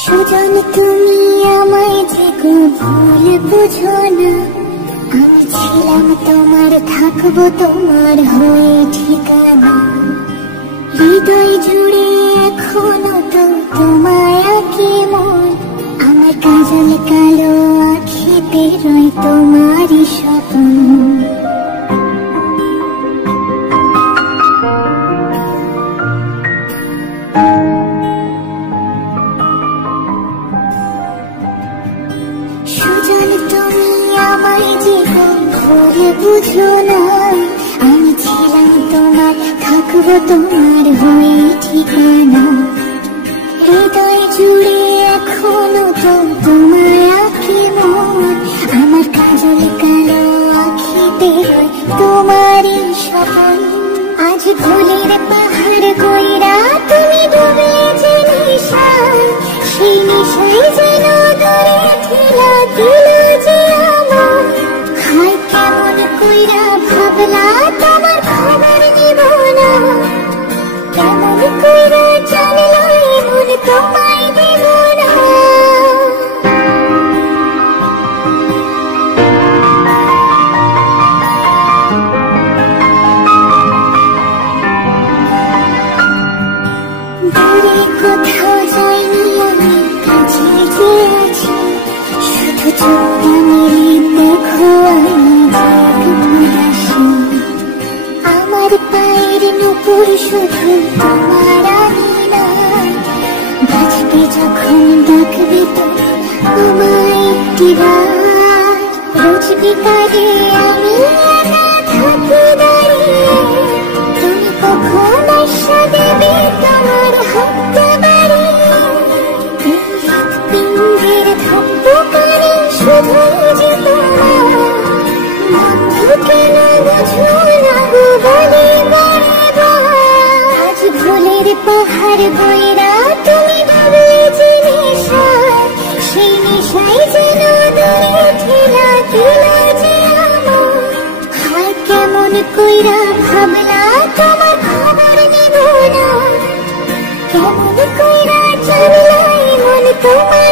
সুজন তুমি আমায় যে ভুল বুঝো না, আমি ছিলাম তোমার, থাকবো তোমার হয়ে ঠিকানা। হৃদয় জুড়ে এখনো তো তোমায় আঁকি মন, আমার কাজল কালো আঁখিতে রয় তোমারই স্বপ্ন। সুজন তুমি আমায় যে ভুল বুঝো না, আমি ছিলাম তোমার, থাকবো তোমার হয়ে ঠিকানা। হৃদয় জুড়ে এখনো তো তোমায় আঁকি মন, আমার কাজল কালো আঁখিতে রয় তোমারই স্বপ্ন। আজ ভুলের পাহাড় কইরা তুমি ডুবে যে নিশায়, সেই নিশায় যেন দূরে ঠেলা দিল যে আমার। হায় কেমন কইরা ভাবলা তোমার খবর নিব না, কেমন কইরা জানলা এমন তোমায় দেব না। দূরে কোথাও যাইনি আমি, কাছে যে আছি, শুধু চোখটা মেরে দেখো আমার পায়ের নুপুর শুধু তোমার আঙিনায়। বাজবে যখন ডাকবে তুমি আমায় একটিবার, রোজ বিকালে আমি একা থাকি দাঁড়িয়ে, তুমি কখন আশা দেবে তোমার হাতটা বাড়িয়ে। হৃৎপিণ্ডের ধপ্পকারে শুধু যে তোমার, বন্ধু কেন বুঝো না গো বলে বারবার। আজ ভুলের পাহাড় বইরা তুমি ডুবে যে নেশায়, সেই নেশায় যেন দূরে ঠেলা দিল যে আমার। হায় কেমন কইরা ভাবলা তোমার খবর নিব না, কেমন কইরা জানলা এমন তোমার